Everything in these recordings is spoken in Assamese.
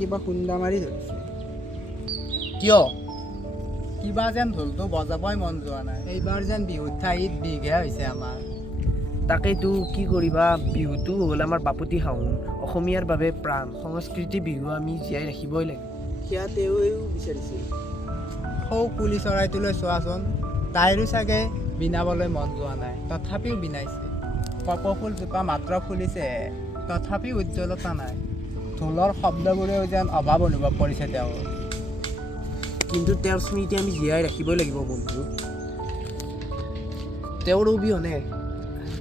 কিবা খুন্দা মাৰি ধৰিছে। কিয়? কিবা যেন ঢোলটো বজাবই মন যোৱা নাই। এইবাৰ যেন বিহুত ঠাইত বিঘা হৈছে আমাৰ। তাকেইতো কি কৰিবা, বিহুটো হ'ল আমাৰ বাপতি সাহোন, অসমীয়াৰ বাবে প্ৰাণ। সংস্কৃতি বিহু আমি জীয়াই ৰাখিবই লাগে। সেয়া তেওঁৱেও বিচাৰিছিল। সৌ কুলি চৰাইটোলৈ চোৱাচোন, তাইৰো চাগে বিনাবলৈ মন যোৱা নাই, তথাপিও বিনাইছে। কপৌফুলজোপা মাত্ৰ ফুলিছেহে, তথাপিও উজ্জ্বলতা নাই। ঢোলৰ শব্দবোৰেও যেন অভাৱ অনুভৱ কৰিছে তেওঁ। কিন্তু তেওঁৰ স্মৃতি আমি জীয়াই ৰাখিবই লাগিব বন্ধু। তেওঁৰ অবিহনে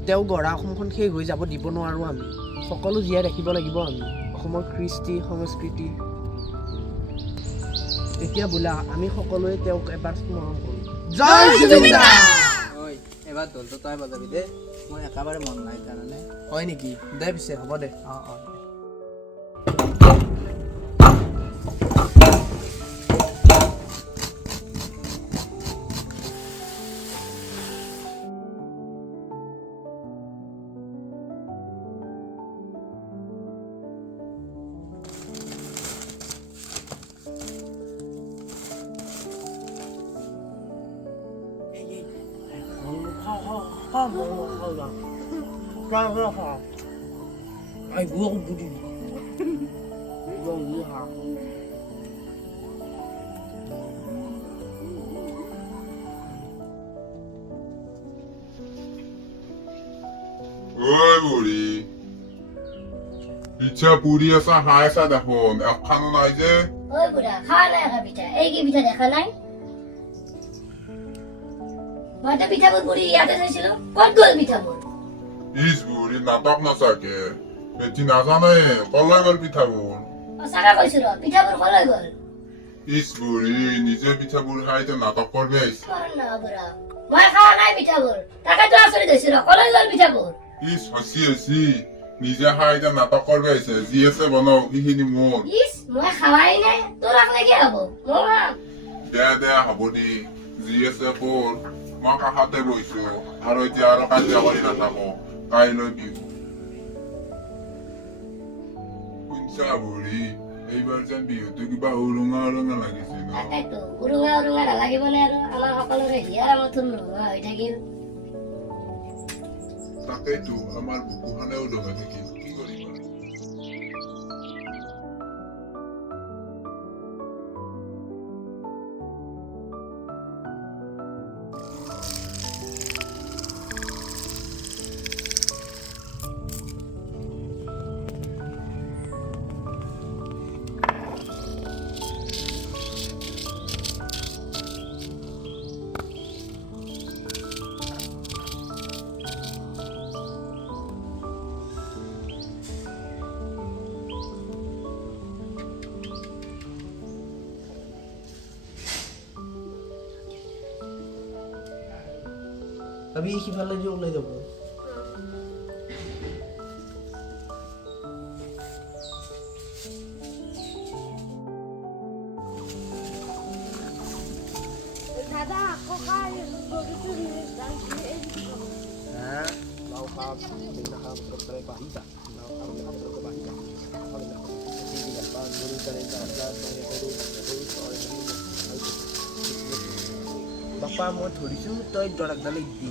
তেওঁ গঢ়া অসমখন শেষ হৈ যাব দিব নোৱাৰোঁ আমি। সকলো জীয়াই ৰাখিব লাগিব আমি, অসমৰ কৃষ্টি সংস্কৃতি। এতিয়া বোলা আমি সকলোৱে তেওঁক এবাৰ স্মৰণ কৰোঁ। জয় জুবিন দা! ঐ, এবাৰ ঢোলটো তই বজাবি দে, মোৰ একেবাৰে মন নাই জানানে। হয় নেকি? দে পিছে হ'ব দে। অঁ। ওই বুড়ি পিঠা পুরি আছা হাই আছা দেখোন একখানো নাই যে। ওই বুড়া খাওয়া নাই একা পিঠা, এই কি পিঠা দেখা নাই? মই তো পিঠাবোৰ পুৰি ইয়াতে থৈছিল, ক'ত গ'ল পিঠাবোৰ? ইস বুড়ি নাটক নাচাকে এটি নাজানে কলৈ গল পিঠাবোৰ। সঁচাকে কৈছো ৰ, পিঠাবোৰ ক'লৈ গ'ল? ইস বুড়ি নিজে পিঠাবোৰ খাইতে নাটক কৰবে আইছে। মৰণ নহ'ব ৰ, মই খাওয়া নাই পিঠাবোৰ, তাকেতো আচৰিত হৈছো ৰ, ক'লৈ গ'ল পিঠাবোৰ? ইস হসি নিজে খাইতে নাটক কৰবে আইছে, যি আছে বনাও ইখিনি মোৰ। ইস মই খাওয়াই নাই, তোৰ ৰাখলে কি হ'ব? মই খাম। দে হ'ব দি যি আছে কর, মই কাষতে বহিছো আৰু এতিয়া আৰু কাজিয়া কৰি নাথাকো, কাইলৈ বিহু। শুনছা বুঢ়ী, এইবাৰ যেন বিহুটো কিবা উৰুঙা লাগিছে ন। তাকেতো উৰুঙা নালাগিবনে আৰু, আমাৰ সকলোৰে হিয়াৰ মথুৰ নোহোৱা হৈ থাকিল। তাকেইতো আমাৰ বুকুখনেও দবাই থাকিল, কি কৰিবা। আমি সিফালে দি ওলাই যাব। দাদা ককাই গৰুটো লাও খাম, বেঙেনা খাম, তৰকাৰী বাঢ়িছা। লাও খাম, তৰকাৰী বাঢ়িছা। বাপা মই ধৰিছো, তই দৰাকডালে দি।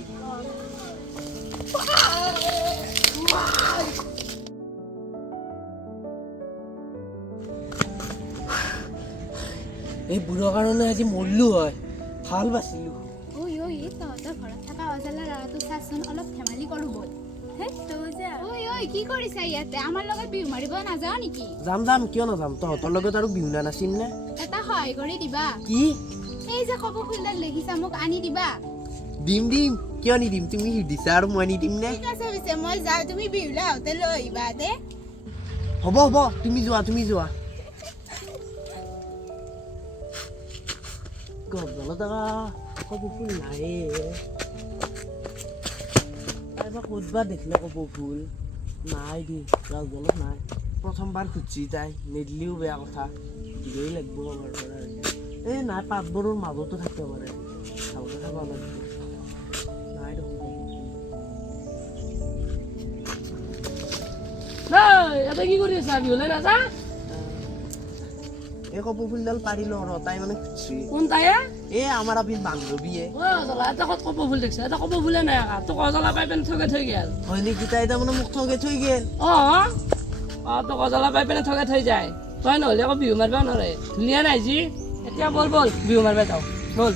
এই বুঢ়াৰ কাৰণে আজি মৰিলো হয়, ভাল বাচিলো। ঐ তহঁতৰ ঘৰত থকা অজালা ল'ৰাটো চাচোন, অলপ ধেমালি কৰো বল। ঐ কি কৰিছা ইয়াতে? আমাৰ লগত বিহু মাৰিব নাযাও নেকি? যাম কিয় নাযাম, তহঁতৰ লগত আৰু বিহু নাচিম নে? এটা সহায় কৰি দিবা। কি? এই যে কপৌ ফুলডাল দেখিছা, মোক আনি দিবা। দিম কিয় নিদিম, তুমি সুধিছা আৰু মই নিদিম নে? ঠিক আছে পিছে মই যাওঁ, তুমি বিহুলা আহোঁতে লৈ আহিবা দে। হ'ব তুমি যোৱা। গছডালত কপৌ ফুল নাই, তাইবা ক'তবা দেখিলে কপৌ ফুল নাই দি, গছডালত নাই। প্ৰথমবাৰ খুজিছি তাই, নিদিলেও বেয়া কথা, দিবই লাগিব আমাৰ পৰা। এই নাই, পাতবোৰৰ মাজতো থাকিব পাৰে, ভালকে খাব লাগিব। নাই দেখোন ইয়াতে কি কৰি আছা? বিহুলৈ নাযা? এই কপৌ ফুলডাল পাৰিলো ৰ তাই মানে খুচি কোন তাই এ আমাৰ আপিৰ বান্ধৱীয়ে ঐ অজলা এটা ক'ত কপৌ ফুল দেখিছে এটা কপৌ ফুলে নাই আকা তোক অজলা পাই পেনে থৈ গেল হয় নেকি তাই তাৰমানে মোক ঠগে থৈ গেল তোক অজলা পাই পেনে থৈ যায় তই নহ'লে আকৌ বিহু মাৰিব নোৱাৰে ধুনীয়া নাই যি এতিয়া বল বিহু মাৰিব যাওঁ বল